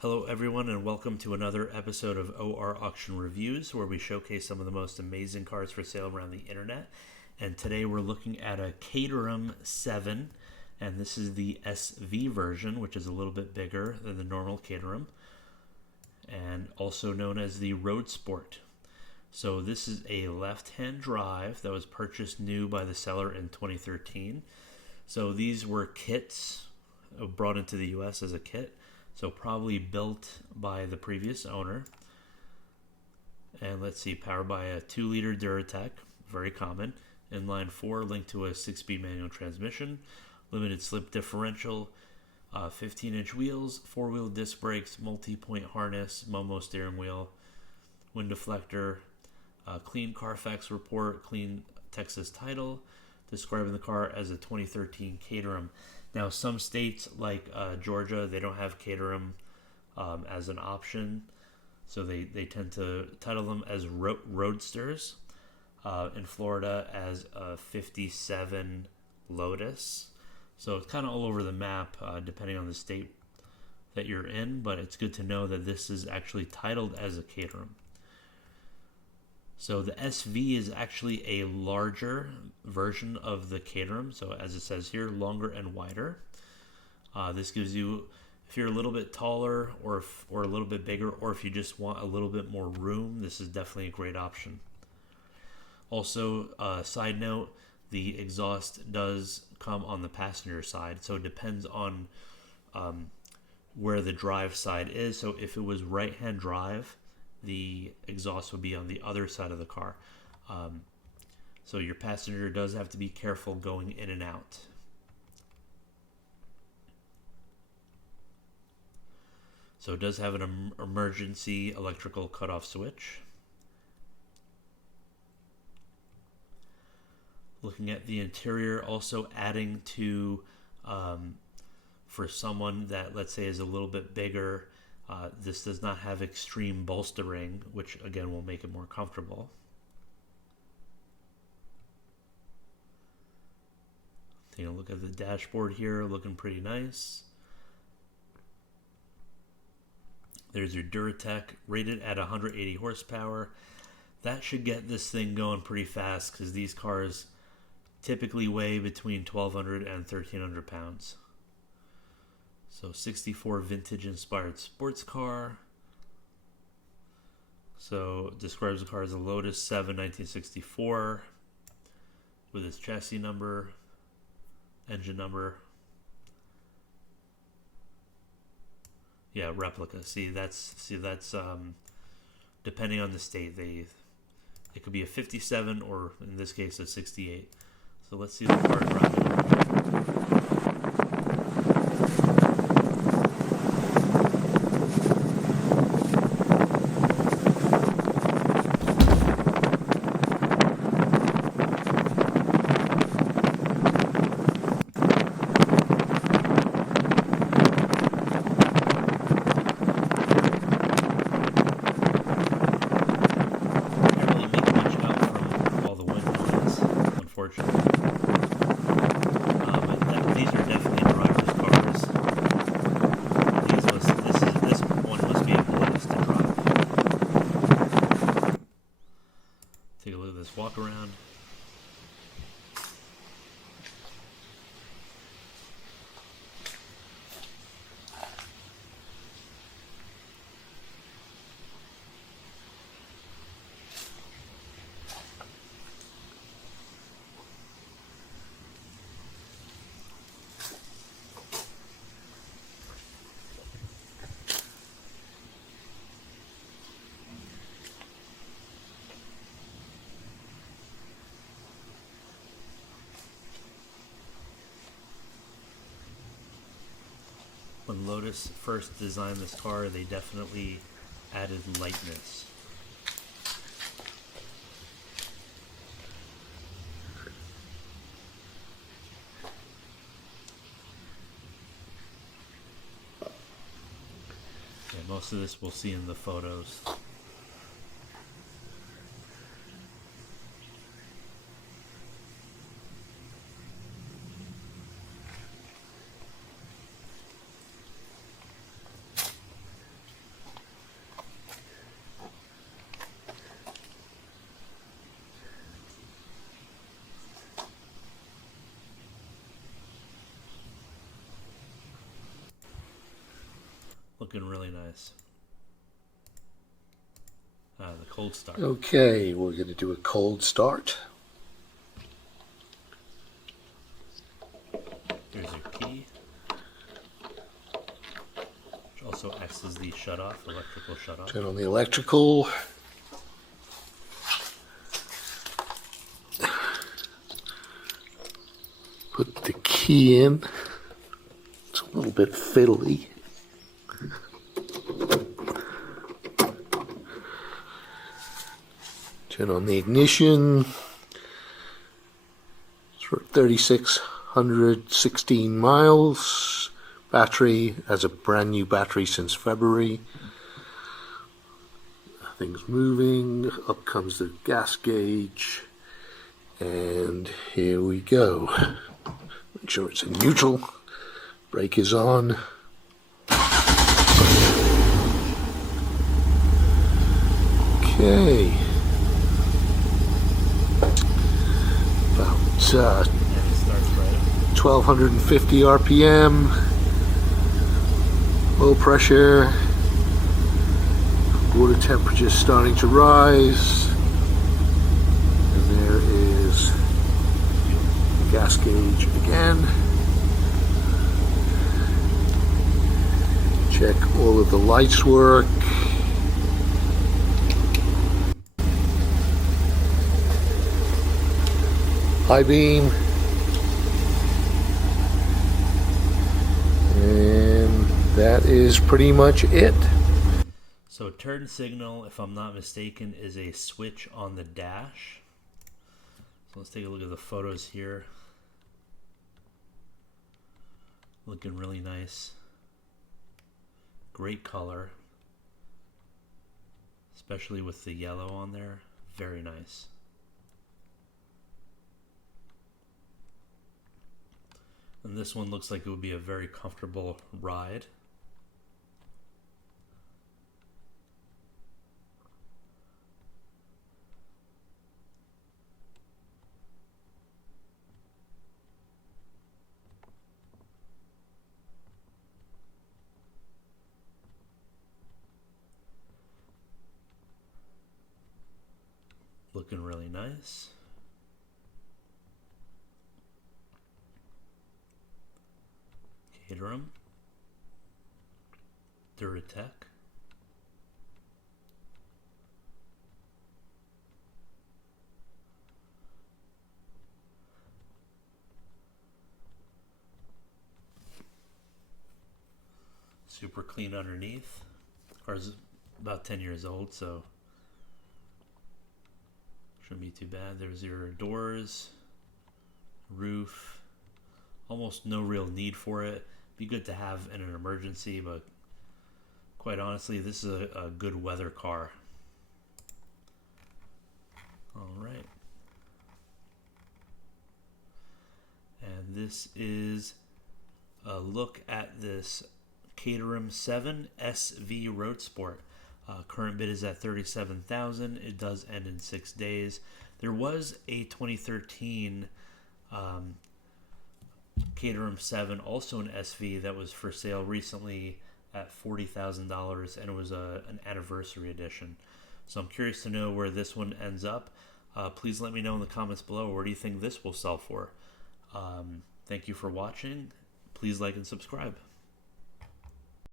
Hello everyone and welcome to another episode of OR Auction Reviews, where we showcase some of the most amazing cars for sale around the internet. And today we're looking at a Caterham 7, and this is the SV version, which is a little bit bigger than the normal Caterham, and also known as the Roadsport. So this is a left-hand drive that was purchased new by the seller in 2013. So these were kits brought into the US as a kit. So probably built by the previous owner. And let's see, powered by a 2-liter Duratec, very common. Inline 4 linked to a 6-speed manual transmission. Limited slip differential. 15-inch wheels, 4-wheel disc brakes, multi-point harness, Momo steering wheel, wind deflector, clean Carfax report, clean Texas title, describing the car as a 2013 Caterham. Now, some states like Georgia, they don't have Caterham as an option, so they tend to title them as Roadsters. In Florida as a 57 Lotus. So it's kind of all over the map depending on the state that you're in, but it's good to know that this is actually titled as a Caterham. So the SV is actually a larger version of the Caterham. So as it says here, longer and wider. This gives you, if you're a little bit taller or a little bit bigger, or if you just want a little bit more room, this is definitely a great option. Also, side note, the exhaust does come on the passenger side. So it depends on where the drive side is. So if it was right-hand drive, the exhaust would be on the other side of the car. So your passenger does have to be careful going in and out. So it does have an emergency electrical cutoff switch. Looking at the interior, also adding to, for someone that, let's say, is a little bit bigger, this does not have extreme bolstering, which again will make it more comfortable. Taking a look at the dashboard here, looking pretty nice. There's your Duratec, rated at 180 horsepower. That should get this thing going pretty fast because these cars typically weigh between 1,200 and 1,300 pounds. So 64 vintage inspired sports car. So describes the car as a Lotus 7 1964 with its chassis number, engine number. Yeah, replica. See that's depending on the state, it could be a 57 or in this case a 68. So let's see the car driving. These are definitely driver's cars. This one must be a bliss to drive. Take a look at this walk around. When Lotus first designed this car, they definitely added lightness. Yeah, most of this we'll see in the photos. Looking really nice. The cold start. Okay, we're going to do a cold start. Here's your key, which also acts as the shutoff, electrical shutoff. Turn on the electrical. Put the key in. It's a little bit fiddly. Turn on the ignition. It's 3,616 miles. Battery has a brand new battery since February. Nothing's moving. Up comes the gas gauge. And here we go. Make sure it's in neutral. Brake is on. Okay. About 1,250 RPM. Low pressure. Water temperature starting to rise. And there is the gas gauge again. Check all of the lights work. High beam. And that is pretty much it. So turn signal, if I'm not mistaken, is a switch on the dash. So let's take a look at the photos here. Looking really nice. Great color. Especially with the yellow on there. Very nice. And this one looks like it would be a very comfortable ride. Looking really nice. Caterham, Duratec, super clean underneath. Car's about 10 years old, so shouldn't be too bad. There's your doors, roof. Almost no real need for it. Be good to have in an emergency, but quite honestly, this is a good weather car. All right. And this is a look at this Caterham 7 SV Roadsport. Current bid is at $37,000. It does end in 6 days. There was a 2013 Caterham 7, also an SV, that was for sale recently at $40,000, and it was an anniversary edition. So I'm curious to know where this one ends up. Please let me know in the comments below, where do you think this will sell for? Thank you for watching. Please like and subscribe.